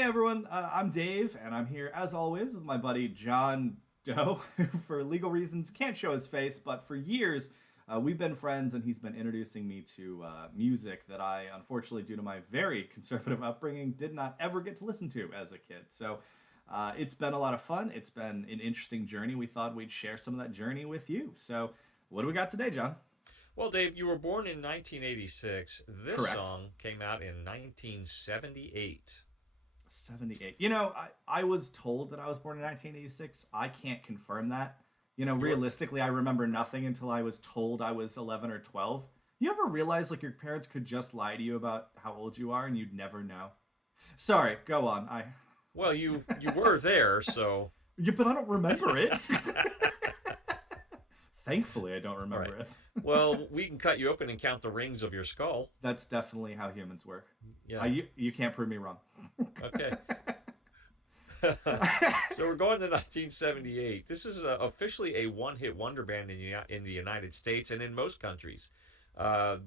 Hey everyone, I'm Dave, and I'm here as always with my buddy John Doe, who for legal reasons can't show his face, but for years we've been friends, and he's been introducing me to music that I, unfortunately, due to my very conservative upbringing, did not ever get to listen to as a kid. So it's been a lot of fun. It's been an interesting journey. We thought we'd share some of that journey with you. So what do we got today, John? Well, Dave, you were born in 1986. This Correct. song came out in 1978. 78. I was told that I was born in 1986. I can't confirm that. You were Realistically, I remember nothing until I was told I was 11 or 12. You ever realize like your parents could just lie to you about how old you are and you'd never know? Sorry, go on. I well, you were there, so Yeah, but I don't remember it. Thankfully, I don't all right. remember it. Well, we can cut you open and count the rings of your skull. That's definitely how humans work. Yeah. You can't prove me wrong. Okay. So we're going to 1978. This is officially a one-hit wonder band in the United States and in most countries.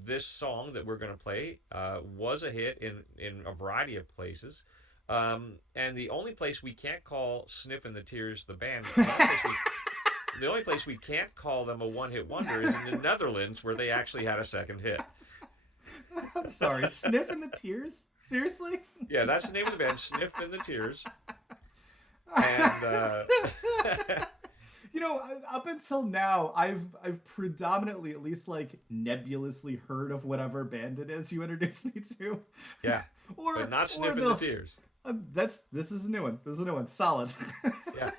This song that we're going to play was a hit in a variety of places. And the only place we can't call Sniff and the Tears the band, the only place we can't call them a one-hit wonder is in the Netherlands, where they actually had a second hit. I'm sorry, Sniff and the Tears? Seriously? Yeah, that's the name of the band, Sniff and the Tears. And Up until now, I've predominantly, at least like nebulously, heard of whatever band it is you introduced me to, yeah, but or not or Sniff and the the Tears. this is a new one. This is a new one. Solid. Yeah.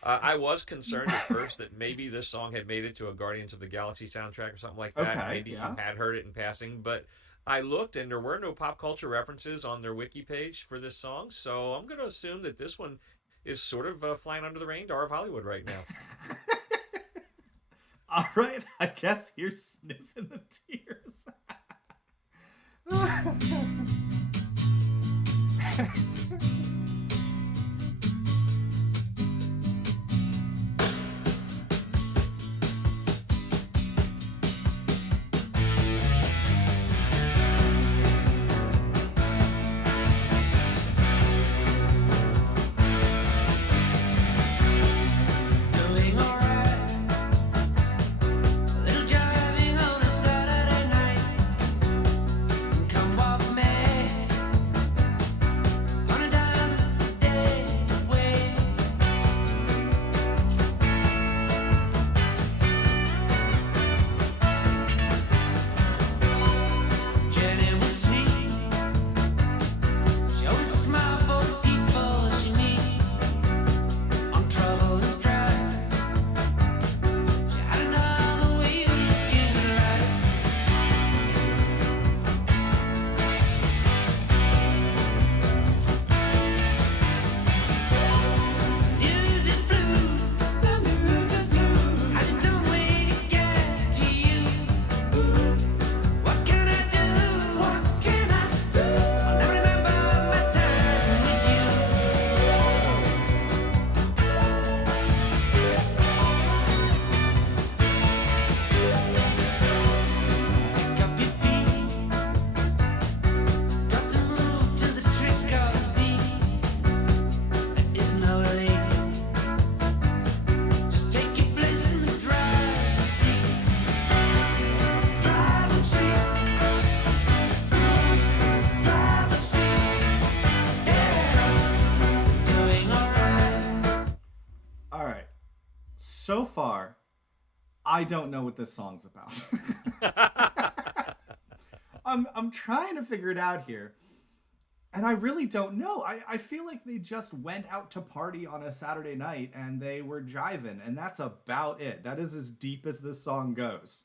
I was concerned at first that maybe this song had made it to a Guardians of the Galaxy soundtrack or something like that. Okay, Maybe you yeah. had heard it in passing, but I looked and there were no pop culture references on their wiki page for this song, so I'm going to assume that this one is sort of flying under the radar of Hollywood right now. All right, I guess here's Sniffing the Tears. Doing alright, a little driving on a Saturday night. Come walk with me, gonna dance the day away. Jenny was sweet, she always smiled for the people she needs. On troublous drive, she had another way of looking right. News is blue, the news is blue. Has its own way to get to you. What can I do? What can I do? I'll never remember my time with you. Pick up your feet, got to move to the trick of the beat. There is no relief. Just take your place in the driver's seat. Driver's seat. Driver's seat. Yeah. Doing alright. All right. So far, I don't know what this song's about. I'm trying to figure it out here. And I really don't know. I feel like they just went out to party on a Saturday night and they were jiving, and that's about it. That is as deep as this song goes.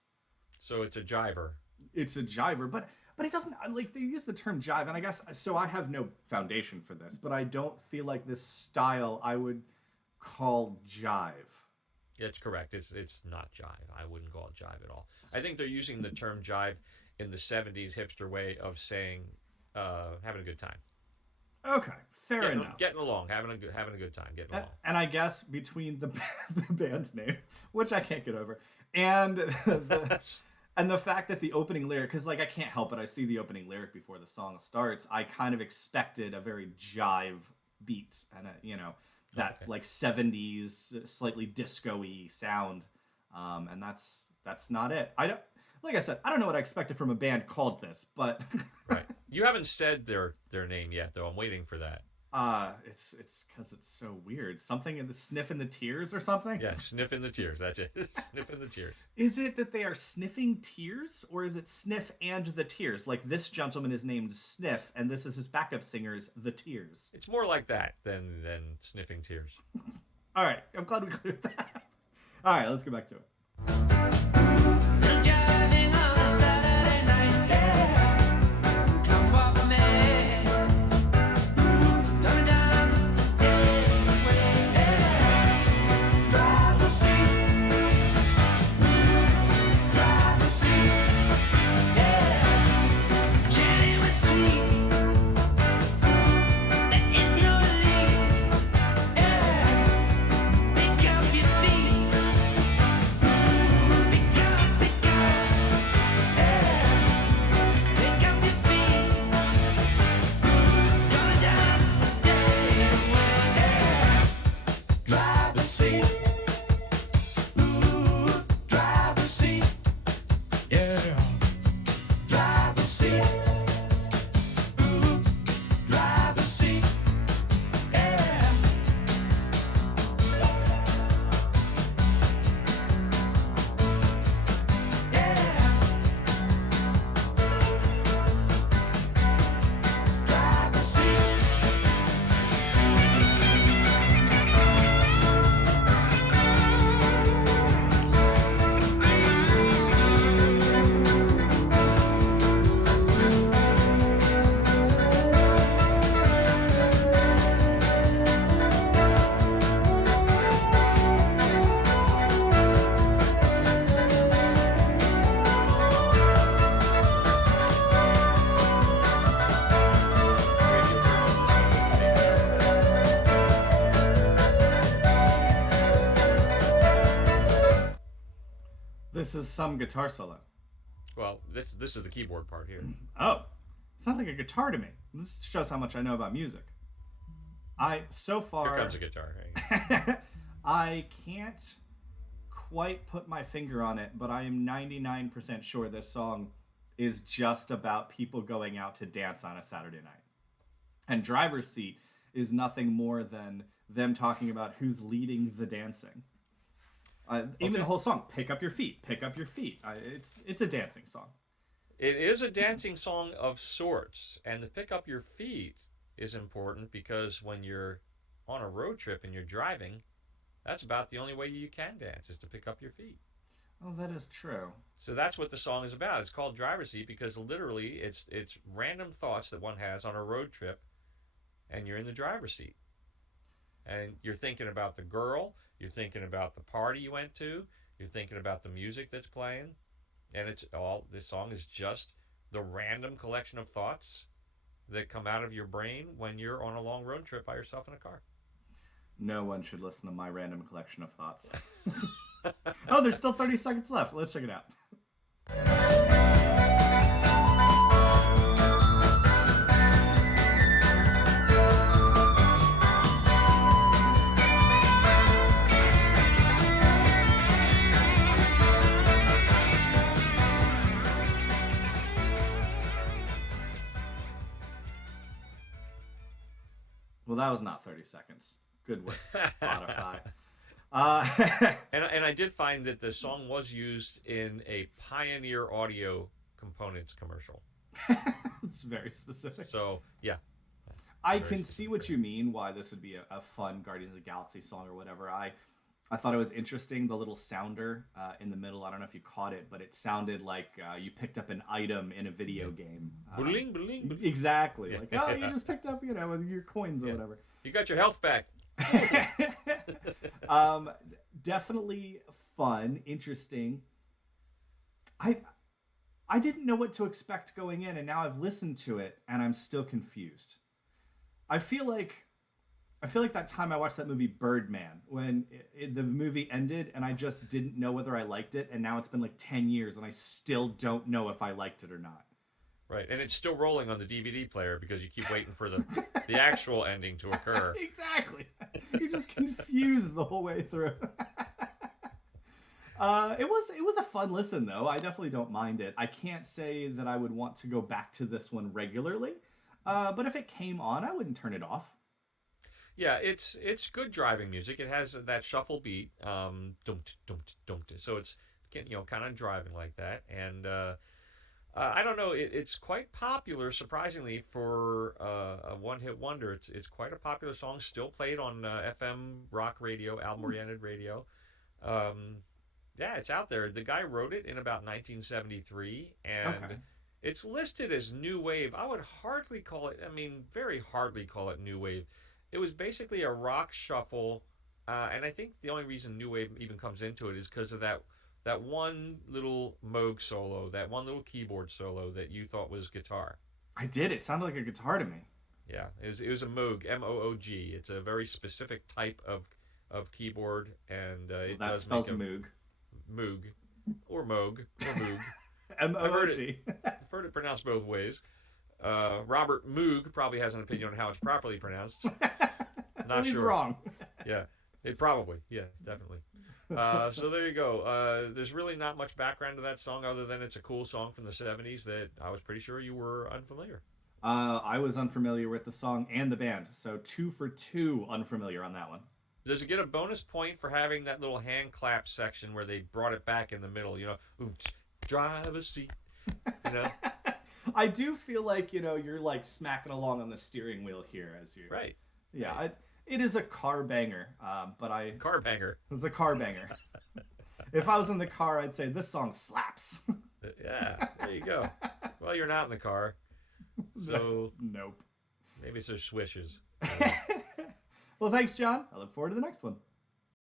So it's a jiver. It's a jiver, but it doesn't like they use the term jive, and I guess so. I have no foundation for this, but I don't feel like this style I would call jive. It's correct. It's not jive. I wouldn't call it jive at all. I think they're using the term jive in the 70s hipster way of saying having a good time. Okay, fair Getting, enough. getting along, having a good time, getting along. And I guess between the, the band name, which I can't get over, and the And the fact that the opening lyric, because like I can't help it, I see the opening lyric before the song starts. I kind of expected a very jive beat and that Okay. like '70s slightly disco-y sound, and that's not it. I don't like I said, I don't know what I expected from a band called this, but Right. You haven't said their name yet, though. I'm waiting for that. it's because it's so weird. Something in the Sniff in the Tears or something. Yeah, sniffing the tears. That's it. Sniffing the tears. Is it that they are sniffing tears, or is it Sniff and the Tears? Like this gentleman is named Sniff, and this is his backup singers, the Tears. It's more like that than sniffing tears. All right, I'm glad we cleared that. All right, let's get back to it. Driving on a Saturday night, yeah. Come walk with me. Gonna dance the day away, yeah. Drive the seat. Drive the seat, yeah. Jenny was sweet. There is no relief, yeah. Pick up your feet. Pick up, yeah. Pick up your feet. Gonna dance today away, yeah. Drive the seat. Ooh, drive the seat. Yeah. Drive the seat. Ooh, drive the seat. Yeah. Drive the seat. This is some guitar solo. Well, this is the keyboard part here. Oh, sounds like a guitar to me. This shows how much I know about music. So Here far comes a guitar. I can't quite put my finger on it, but I am 99% sure this song is just about people going out to dance on a Saturday night. And Driver's Seat is nothing more than them talking about who's leading the dancing. Even the whole song, pick up your feet, pick up your feet. It's a dancing song. It is a dancing song of sorts, and to pick up your feet is important because when you're on a road trip and you're driving, that's about the only way you can dance is to pick up your feet. Oh, that is true. So that's what the song is about. It's called Driver's Seat because literally it's random thoughts that one has on a road trip, and you're in the driver's seat. And you're thinking about the girl, you're thinking about the party you went to, you're thinking about the music that's playing, and this song is just the random collection of thoughts that come out of your brain when you're on a long road trip by yourself in a car. No one should listen to my random collection of thoughts. Oh, there's still 30 seconds left. Let's check it out. Well, that was not 30 seconds. Good work, Spotify. And I did find that the song was used in a Pioneer Audio Components commercial. It's very specific. So, yeah. I very can see what you mean, why this would be a fun Guardians of the Galaxy song or whatever. I thought it was interesting, the little sounder in the middle. I don't know if you caught it, but it sounded like you picked up an item in a video game. Bling, bling, bling. Exactly. Yeah. Like, oh, you just picked up, your coins or Yeah. whatever. You got your health back. Definitely fun, interesting. I didn't know what to expect going in, and now I've listened to it, and I'm still confused. I feel like I feel like that time I watched that movie Birdman, when the movie ended and I just didn't know whether I liked it, and now it's been like 10 years and I still don't know if I liked it or not. Right, and it's still rolling on the DVD player because you keep waiting for the actual ending to occur. Exactly. You're just confused the whole way through. It was a fun listen though. I definitely don't mind it. I can't say that I would want to go back to this one regularly, but if it came on, I wouldn't turn it off. Yeah, it's good driving music. It has that shuffle beat, dumped, dumped, dumped. So it's kind of driving like that, and I don't know. It's quite popular, surprisingly, for a one-hit wonder. It's quite a popular song, still played on FM rock radio, album-oriented radio. Um, yeah, it's out there. The guy wrote it in about 1973, and Okay. it's listed as new wave. I would hardly call it. I mean, very hardly call it new wave. It was basically a rock shuffle, and I think the only reason new wave even comes into it is because of that one little Moog solo, that one little keyboard solo that you thought was guitar. I did. It sounded like a guitar to me. Yeah, it was a Moog, Moog. It's a very specific type of keyboard, and Well, it that does spells make a Moog. Moog or Moog or Moog. M I've O heard O it. G. I've heard it pronounced both ways. Robert Moog probably has an opinion on how it's properly pronounced. Not He's sure. wrong. Yeah, it probably. Yeah, definitely. So there you go. There's really not much background to that song other than it's a cool song from the 70s that I was pretty sure you were unfamiliar. I was unfamiliar with the song and the band, so 2 for 2 unfamiliar on that one. Does it get a bonus point for having that little hand clap section where they brought it back in the middle? Oops, driver's seat. You know, I do feel like you're like smacking along on the steering wheel here as you. right? Yeah, Right. it is a car banger. But Car banger. it's a car banger. If I was in the car, I'd say this song slaps. Yeah, there you go. Well, you're not in the car, so Nope. maybe it's just swishes. Well, thanks, John. I look forward to the next one.